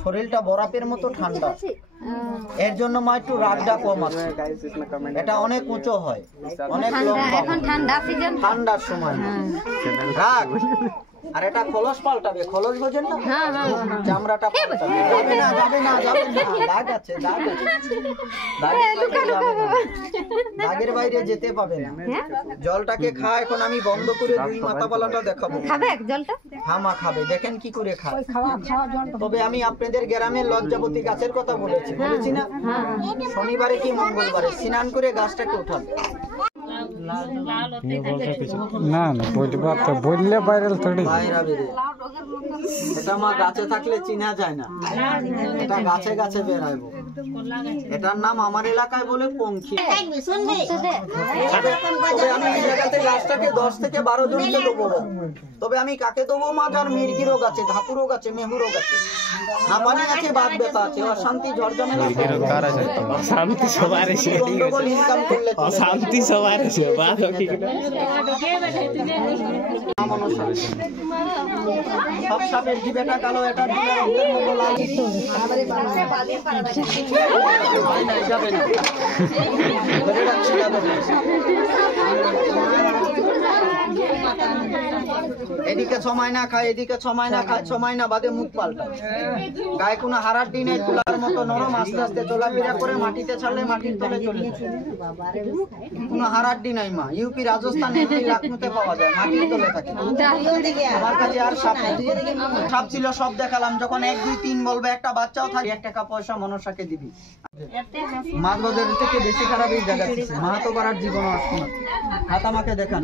শরীরটা বরফের মতো ঠান্ডা, এর জন্য মা একটু রাগটা কম আছে। এটা অনেক উঁচু হয়, অনেক লম্বা, এখন ঠান্ডা সিজন, ঠান্ডার সময় রাগ। আর এটা খলস পাল্টাবে, খলস বোঝেন না, চামড়াটা পাল্টাবে। যাবে না, যাবে না, যাবে না, দাগ আছে, দাগ আছে, দাগের বাইরে যেতে পাবে না। জলটাকে খা, এখন আমি বন্ধ করে দুই মাথাওয়ালাটা দেখাবো। খাবে জলটা? হ্যাঁ মা খাবে, দেখেন কি করে খায়। তবে আমি আপনাদের গ্রামের লজ্জাবতী গাছের কথা বলেছি, বলেছি না? শনিবারে কি মঙ্গলবারে স্নান করে গাছটাকে উঠান। না না বলবা তো, বললে ভাইরাল থোড়ি বাইরে এটা মা গাছে থাকলে চিনা যায় না, এটা গাছে গাছে বেরাইবো। এটার নাম আমার এলাকায় বলে পঙ্খী। তবে আমি এই জায়গাতে গাছটাকে 10 থেকে 12 জনকে দেবো। তবে আমি কাকে দেবো মা? যার মির্গি রোগ আছে, ধাতু রোগ আছে, মেহু রোগ আছে, হাঁপানি আছে, বাত ব্যথা আছে, অশান্তি, ঝড়-ঝামেলা, অশান্তি সবার আছে, ইনকাম করলে অশান্তি সবার আছে। সব সাপের জিভেটা কালো, এটা যাবে না। এদিকে সময় না খায়, এদিকে সময় না খায়, সময় না বাদে মুখ পাল্টায়। গায়ে কোনো হারার দিন নেই, তুলার মতো নরম, আস্তে আস্তে চলাফেরা করে, মাটিতে ছাড়লে মাটির তলে চলে যায়। কোনো হারার দিন নাই মা। ইউপি, রাজস্থান, এমপি, লাখনৌতে পাওয়া যায়, মাটির তলে থাকে। আমার কাছে আর সাপ নেই। সাপ ছিল সব দেখালাম। যখন 1, 2, 3 বলবে, একটা বাচ্চাও থাকে, 1 টাকা পয়সা মনসাকে দিবি। মাছ বাজার থেকে বেশি খারাপ এই জায়গা। মা তো করার জীবন আসতো না। হাত আমাকে দেখান।